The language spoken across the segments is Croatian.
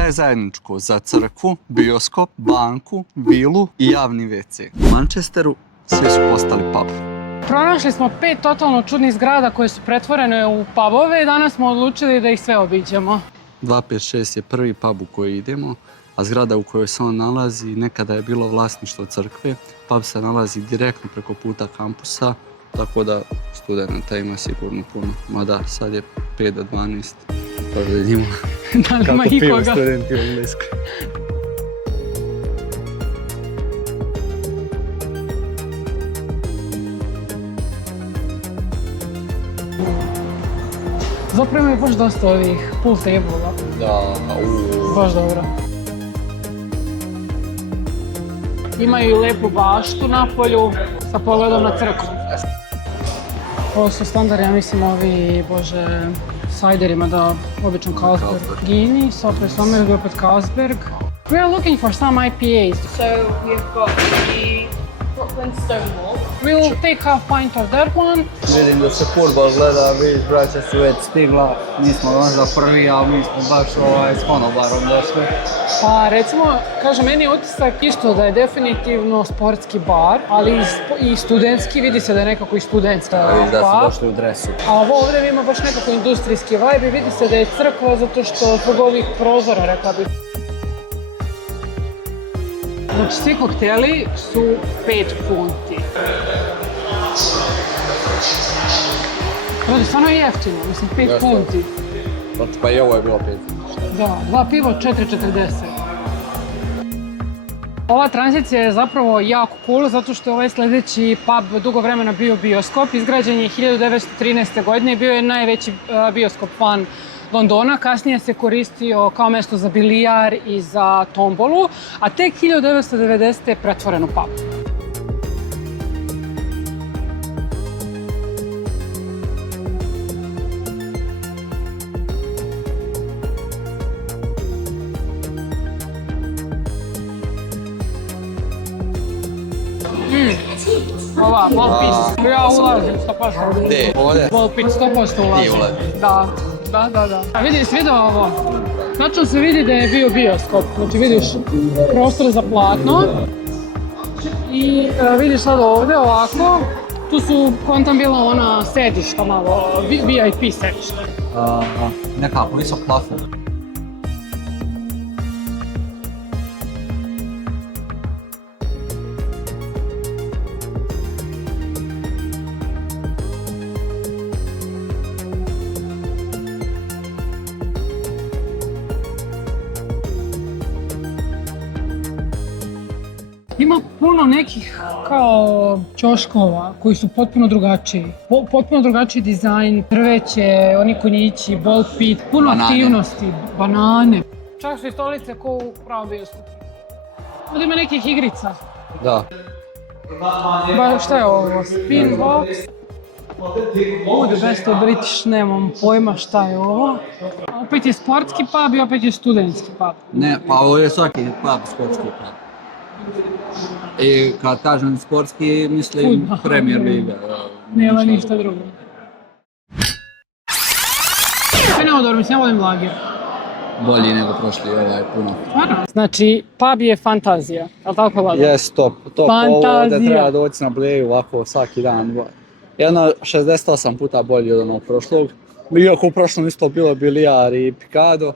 Šta je zajedničko za crkvu, bioskop, banku, vilu i javni WC? U Manchesteru svi su postali pub. Pronašli smo 5 totalno čudnih zgrada koje su pretvorene u pubove i danas smo odlučili da ih sve obiđemo. 256 je prvi pub u koji idemo, a zgrada u kojoj se on nalazi nekada je bilo vlasništvo crkve. Pub se nalazi direktno preko puta kampusa, tako da studenta ima sigurno puno. Mada sad je 5 do 12, pa vidimo Da li ima kako piju ikoga? studenti u Engleskoj. Zapravo imaju baš dosta ovih pool table-a. Da, Baš dobro. Imaju i lepu baštu na polju sa pogledom na crkvu. Ovo su standardi, ja mislim, ovi, bože, sajderima da obično Carlsberg Guinness, opet Somerville, opet Carlsberg. We are looking for some IPAs. So we've got the Brooklyn Stonewall. We'll take half pint of that one. Vidim da se fudbal gleda, vidiš, braća su već stigla, nismo možda prvi, ali mi smo baš s konobarom došli. Pa recimo, kaže, meni je utisak isto da je definitivno sportski bar, ali i studentski, vidi se da je nekako i studentski Vidiš da bar. su došli u dresu. A ovo ovdje ima baš nekako industrijski vibe i vidi se da je crkva zato što zbog ovih prozora, rekla bih. Znači, svi kokteli su 5 funti. Znači, stvarno je jeftino, mislim, 5 funti. Pa i ovo je bilo 5. Da, 2 piva, 4,40. Ova tranzicija je zapravo jako cool zato što je ovaj sljedeći pub dugo vremena bio bioskop. Izgrađen je 1913. godine i bio je najveći bioskop van Londona. Kasnije se koristio kao mjesto za bilijar i za tombolu, a tek 1990. je pretvoren u pub. Ova, Ball Pit. Ja ulazim 100%. Gdje? Ovdje? Ball Pit 100% ulazim. Da. A vidiš, vidio ovo? Tačno se vidi da je bio bioskop. Znači vidiš prostor za platno. I vidiš sad ovdje ovako. Tu su kontam bila ona sedišta malo, VIP sedišta. Nekako visok plafon. Ima puno nekih kao ćoškova koji su potpuno drugačiji. Potpuno drugačiji dizajn, drveće, oni konjići, ball pit, puno Banane. aktivnosti, banane. Čak su i stolice ko u pravom bioskopu. Ovdje ima nekih igrica. Da. Šta je ovo? Spin box? The best of British, nemam pojma šta je ovo. Opet je sportski pub i opet je studentski pub. Ne, pa ovo je svaki pub sportski pub. I kad kažem sportski, mislim Fudbal. Premier Liga. Nema ništa drugo. Sve neodor, mislim, ja volim lager. Bolji nego prošli, puno. Znači, pub je fantazija, je li tako Vlada? Yes, top. Fantazija. Ovo ovdje treba doći na bleju ovako svaki dan. Jedno 68 puta bolji od onog prošlog. Iako u prošlom isto bilo bilijar i pikado.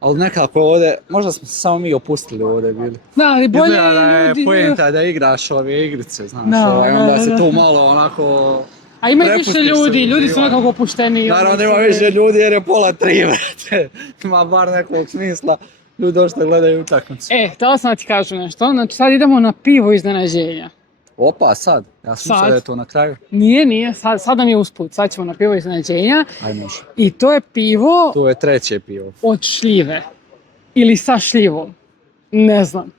Ali nekako ovdje, možda smo se samo mi opustili ovdje bili. Da, ali bolje Izgleda da je ljudi... poenta da igraš ove igrice, znaš, da. onda se tu malo onako... A ima i više prepustiš ljudi, se ljudi su uživanju. nekako opušteni. Naravno da ima više ljudi jer je pola 3, vrate. Ima bar nekog smisla. Ljudi došto gledaju utakmicu. Htjela sam da ti kažem nešto, znači sad idemo na pivo iznenađenja. Opa, sad. Ja sam mislio da je to na kraju. Nije, sad nam je usput, sad ćemo na pivo iznenađenja. Aj može. I to je pivo To je treće pivo. od šljive. Ili sa šljivom. Ne znam.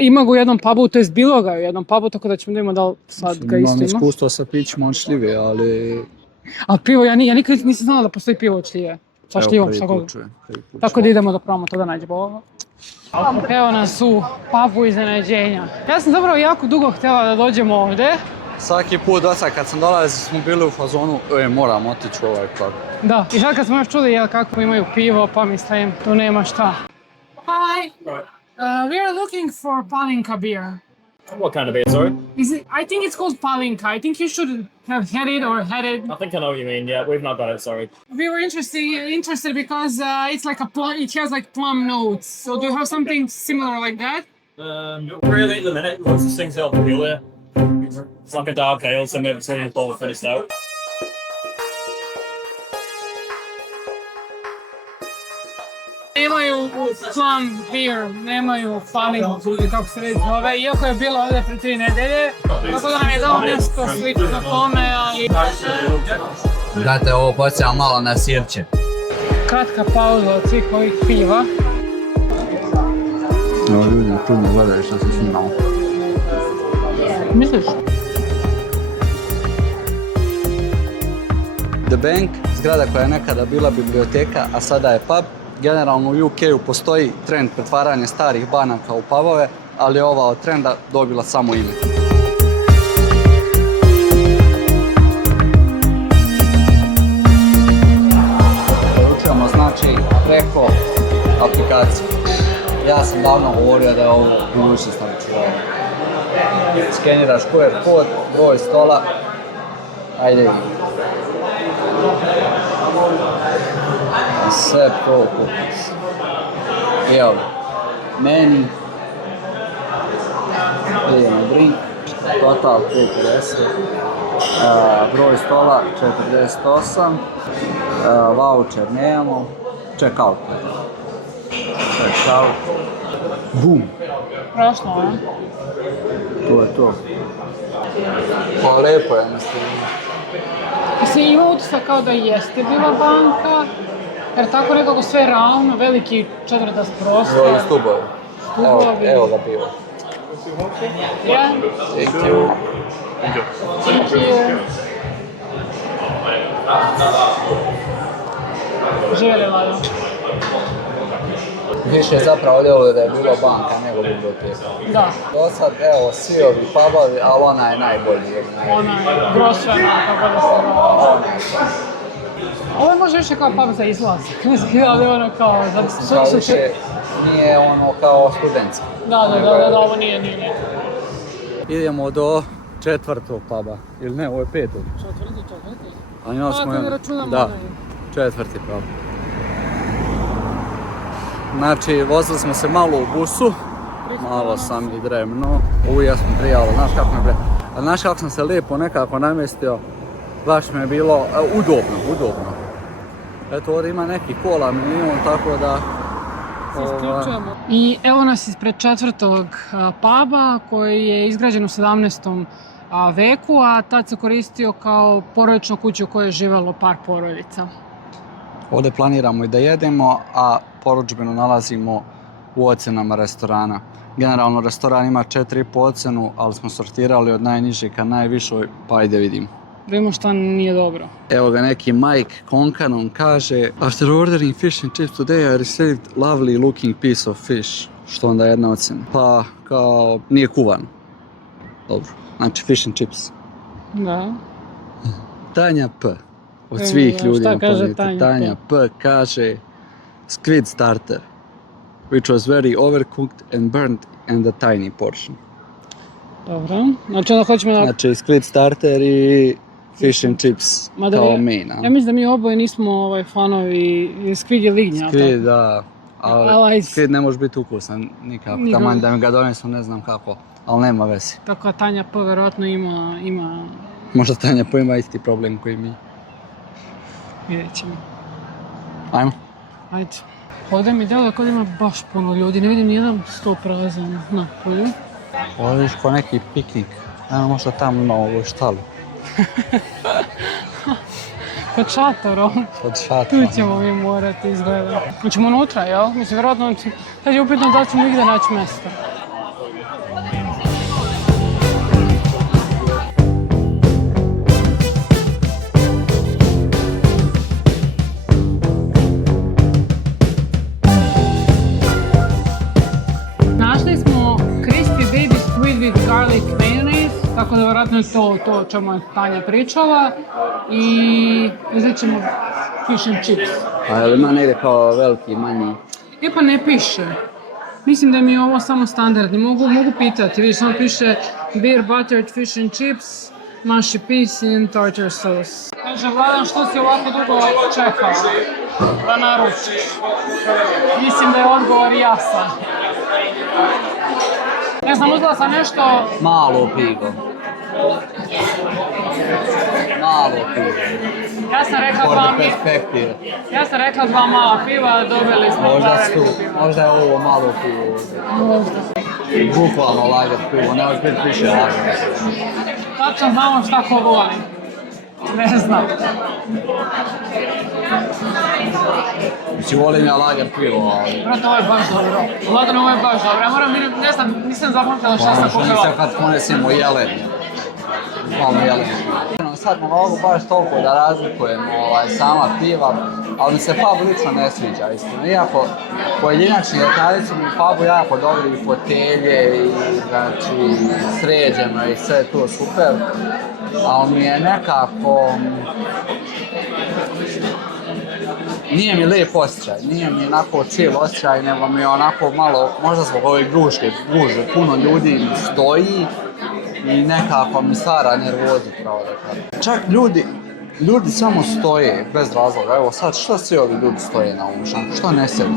Ima ga u jednom pubu, to jest bilo ga u jednom pubu, tako da ćemo da imamo da li sad ga isto Imam ima. iskustvo sa pićima od šljive, ali... A pivo, ja nikad nisam znala da postoji pivo od šljive. Sa šljivom, šta god. Tako da idemo da probamo to da nađemo ovo. Evo nas u pubu iznenađenja. Ja sam zapravo jako dugo htjela da dođem ovdje, Svaki put do sad kad sam dolazio smo bili u fazonu, moram otići u ovaj pub. Da, i sad kad smo još čuli kako imaju pivo, pa mislim, tu nema šta. Hi, we are looking for Palinka beer. What kind of beer, sorry? I think it's called Palinka. I think you should have had it or had it. I think I know what you mean. Yeah, we've not got it. Sorry. We were interested because it's like it has like plum notes. So do you have something similar like that? Really, at the minute, most of things help the wheel here. It's like a dark ale, so maybe it's only all finished out. Nemaju plum beer, nemaju Palinku, kako se već zove, iako je bilo ovdje pre 3 nedelje. Tako da nam je dao nešto slično tome, ali... Dajte, ovo podsjećam malo na sirće. Kratka pauza od svih ovih piva. Evo ljudi čudno gledaju što se snimamo. Misliš? The Bank, zgrada koja je nekada bila biblioteka, a sada je pub. Generalno u UK-u postoji trend pretvaranja starih banaka u pubove, ali je ova od trenda dobila samo ime. Poručujemo znači preko aplikacije. Ja sam davno govorio da je ovo budućnost naručivanja. Skeniraš QR kod, broj stola, ajde idemo. Sve propis. Evo, meni, pijemo drink, total 5,50, broj stola 48, voucher nemamo, check out. Boom. Prošlo, a? To je to. Pa lepo je, mislim. Jesi imao utisak kao da jeste bila banka, jer tako nekako sve ravno, veliki četvrtas prostor. Ovo je stubovi. Evo ga pivo. Ja? Thank you. Thank you. Živjeli, Lado. Više je zapravo djelo da je bilo banka nego biblioteka. Da. Do sad, evo, svi ovi pubovi, ali ona je najbolji. Ona je grosvena, kako da se rada. Ovo je možda više kao pub za izlazak, ali ono kao za... Kao više nije ono kao studentski. Da, ovo nije. Idemo do 4. puba, ili ne, ovo je 5. Četvrti. A imali smo... Ako ne računamo da, onaj. 4. pub. Znači, vozili smo se malo u busu, malo sam i dremno, ja sam prijalo, znaš kako sam se lijepo nekako namjestio, baš mi je bilo udobno. Eto, ovdje ima neki kola minimum, tako da... I evo nas ispred 4. puba koji je izgrađen u 17. veku, a tad se koristio kao porodična kuća u kojoj je živjelo par porodica. Ovdje planiramo i da jedemo, a porudžbinu nalazimo u ocenama restorana. Generalno restoran ima 4,5 ocenu, ali smo sortirali od najniže ka najvišoj, pa ajde vidimo. Da vidimo šta nije dobro. Evo ga neki Mike Konkanon kaže: After ordering fish and chips today I received lovely looking piece of fish. Što onda je jedna ocena? Pa kao nije kuvan. Dobro, znači fish and chips. Da. Tanja P. Od svih ljudi šta na kaže planetu. Tanja Tanja P kaže squid starter, which was very overcooked and burnt and a tiny portion. Dobro, znači onda hoćemo da... Znači squid starter i fish and chips kao main. Ja mislim da mi oboje nismo fanovi squid je lignja. Squid, da, ali squid ne može biti ukusan nikako. Taman da mi ga donesu ne znam kako, ali nema veze. Tako Tanja P vjerojatno ima... Možda Tanja P ima isti problem koji mi. Vidjet ćemo. Ajmo. Ajde. Ovdje mi djeluje kao da ima baš puno ljudi, ne vidim nijedan sto prazan na polju. Ovdje viš ko neki piknik, evo možda tamo na ovoj štali. Kod šatora. Kod šatora. Tu ćemo mi morati izgledati. Hoćemo unutra, jel? Mislim, vjerojatno, sad je upitno da ćemo igdje naći mjesto. Našli smo crispy baby squid with garlic mayonnaise, tako tako da vjerojatno je to o čemu je Tanja pričala. I uzet ćemo fish and chips. A je li ima negdje kao veliki, manji? E pa ne piše. Mislim da mi je ovo samo standardni, mogu pitati, vidiš, samo piše beer buttered fish and chips, mushy peas and tartar sauce. Kaže, Vladan, što si ovako dugo čekao da naručiš? Mislim da je odgovor jasan. Ne znam, uzela sam nešto... Malo pivo. Malo pivo. Ja sam rekla For dva the perspective. Ja sam rekla dva mala piva, a dobili smo dva velika piva. Možda je ovo malo pivo. Bukvalno lagat pivo, ne može biti više lagat. Tačno znamo šta ko voli. Ne znam. Mislim, volim ja lagat pivo, ali... Brate, ovo je baš dobro. Vladan, ovo je baš dobro. Ja moram, ne znam, nisam zapamtila šta sam kupila. Nisam kad ponesemo jelen. Malo jelen. Sad ne mogu baš toliko da razlikujem sama piva, ali mi se pub lično ne sviđa, istina. Iako pojedinačni detalji su mi u pubu jako dobri, i fotelje, i znači sređeno i sve to super, ali mi je nekako... Nije mi lijep osjećaj, nije mi onako cijel osjećaj, nego mi je onako malo, možda zbog ove gužve, puno ljudi stoji i nekako mi stvara nervozu, pravo da kažem. Čak ljudi samo stoje bez razloga, evo sad što svi ovi ljudi stoje na ovom šanku, što ne sjedi?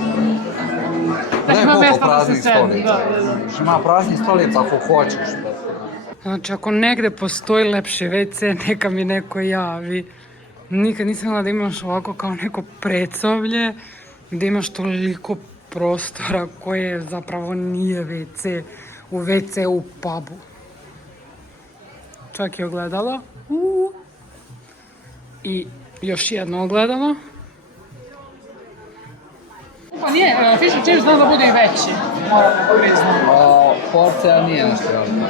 Ima Koliko mjesta da se praznih sedi, stolica, ima praznih stolica ako hoćeš. Znači, ako negdje postoji lepši WC, neka mi neko javi. Nikad nisam imala da imaš ovako kao neko predsovlje, gdje imaš toliko prostora koje zapravo nije WC, u WC u pubu. Čak i ogledalo. I još jedno ogledalo. Pa nije, fish and chips znam da bude i veći. Moramo priznati. Porcija nije nešto veliko.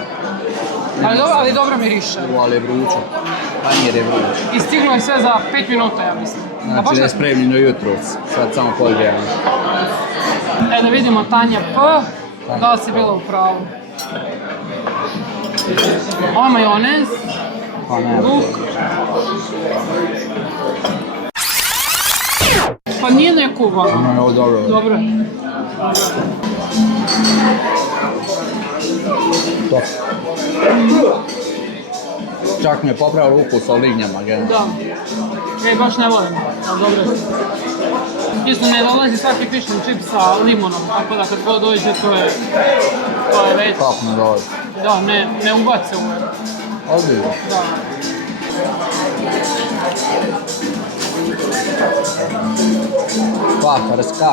Ali dobro miriše. Ali je vruće. Panir je vruće. I stiglo je sve za 5 minuta, ja mislim. Znači da je spremljeno jutros, sad samo podgrijano. Da vidimo Tanja P. Da li si bila u pravu? Ovo je majonez. Pa ne. Luk. Pa nije nekuva. Ovo dobro. Dobro. Top. Čak mi je popravio ukus sa lignjama, generalno. Da. Ja baš ne volim, ali dobro. Isto ne dolazi svaki fish and chip sa limonom, tako da kad god dođe to je već. Kako ne dolazi? Da, ne ubace u ovo. Odlično. Da. Pa, prska.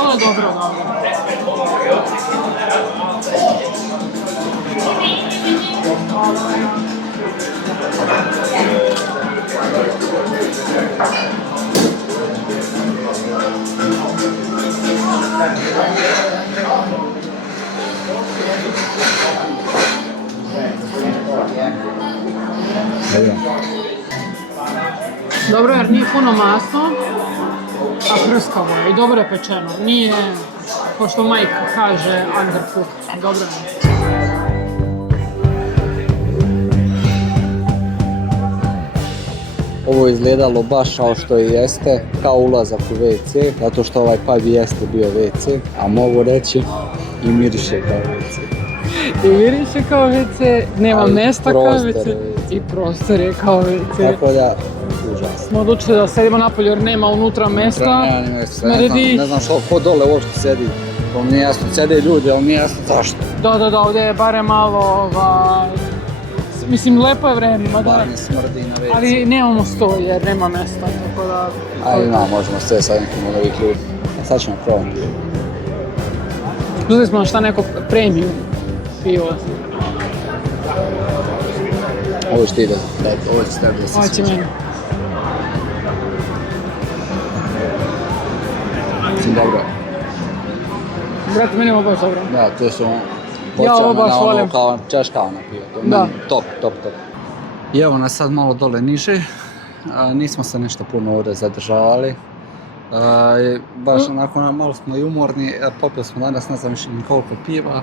Ovo je dobro, dobro. Dobro, jer nije puno masno, a prskavo je i dobro je pečeno. Nije, kao što Mike kaže, undercooked. Dobro je. Ovo je izgledalo baš kao što i jeste, kao ulazak u WC, zato što ovaj pub jeste bio WC, a mogu reći i miriše kao WC. I miriše kao WC, nema mesta kao WC i prostor je kao WC. Tako da, užasno. Smo odlučili da sedimo napolje jer nema unutra mesta. Ne znam što, ko dole uopšte sedi. To mi nije jasno, sjede ljudi, ali nije jasno zašto. Da, ovdje je barem malo, mislim, lepo je vreme, Bar mi smrdi na WC. ali nemamo sto jer nema mesta, tako da... Ajde, možemo sve sa nekim od ovih ljudi. Sad ćemo probati. Uzeli smo šta neko premium pivo. Ovo će ti da, ovo će tebi da se Ovo će meni. Mislim, dobro. Brate, meni je ovo baš dobro. Da, to su Ja ovo baš volim. Kao češkao na pivo. To je Da. meni top. I evo nas sad malo dole niže. Nismo se nešto puno ovdje zadržavali. Baš onako malo smo i umorni. Popili smo danas ne znam više ni koliko piva.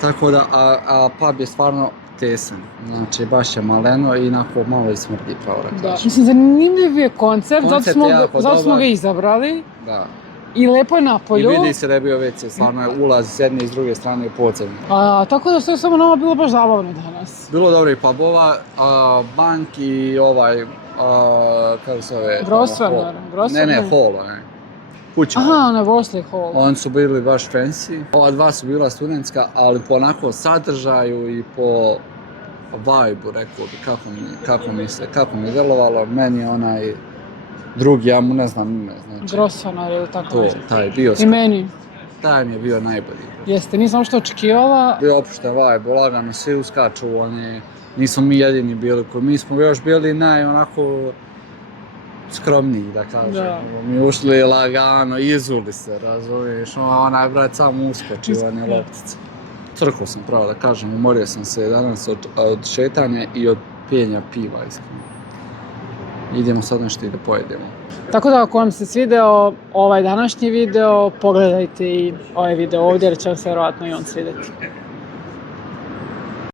Tako da, a pub je stvarno tesan, znači baš je maleno i onako malo i smrdi, pravo da Da, kažem. mislim, zanimljiv je koncept, Koncept je jako zato smo dobar. ga izabrali Da. i lepo je na I polju. vidi se da je bio WC, stvarno je ulaz s jedne i s druge strane u podzemlje. Tako da sve samo nama bilo baš zabavno danas. Bilo dobrih pubova, bank i ovaj, kako se zove? Grosvenor, Ne, hall, ne. Kuća. Aha, onaj Worsley Hall. Oni su bili baš fancy. Ova dva su bila studentska, ali po onako sadržaju i po vibe-u, rekao bi, kako mi je djelovalo. Meni je onaj drugi, ja mu ne znam ime, znači. Grosvenor ili tako To, nešto. taj I bioskop. meni. Taj mi je bio najbolji. Jeste, nisam što očekivala. Bio opušten vibe, lagano, svi uskaču, nismo mi jedini bili, mi smo još bili onako skromniji, da kažem. Da. Mi ušli lagano, izuli se, razumiješ, onaj brat samo uskoči, one loptice. Crkao sam, pravo da kažem, umorio sam se danas od šetanja i od pijenja piva, iskreno. Idemo sad nešto i da pojedemo. Tako da ako vam se svideo ovaj današnji video, pogledajte i ovaj video ovdje jer će vam se vjerojatno i on svidjeti.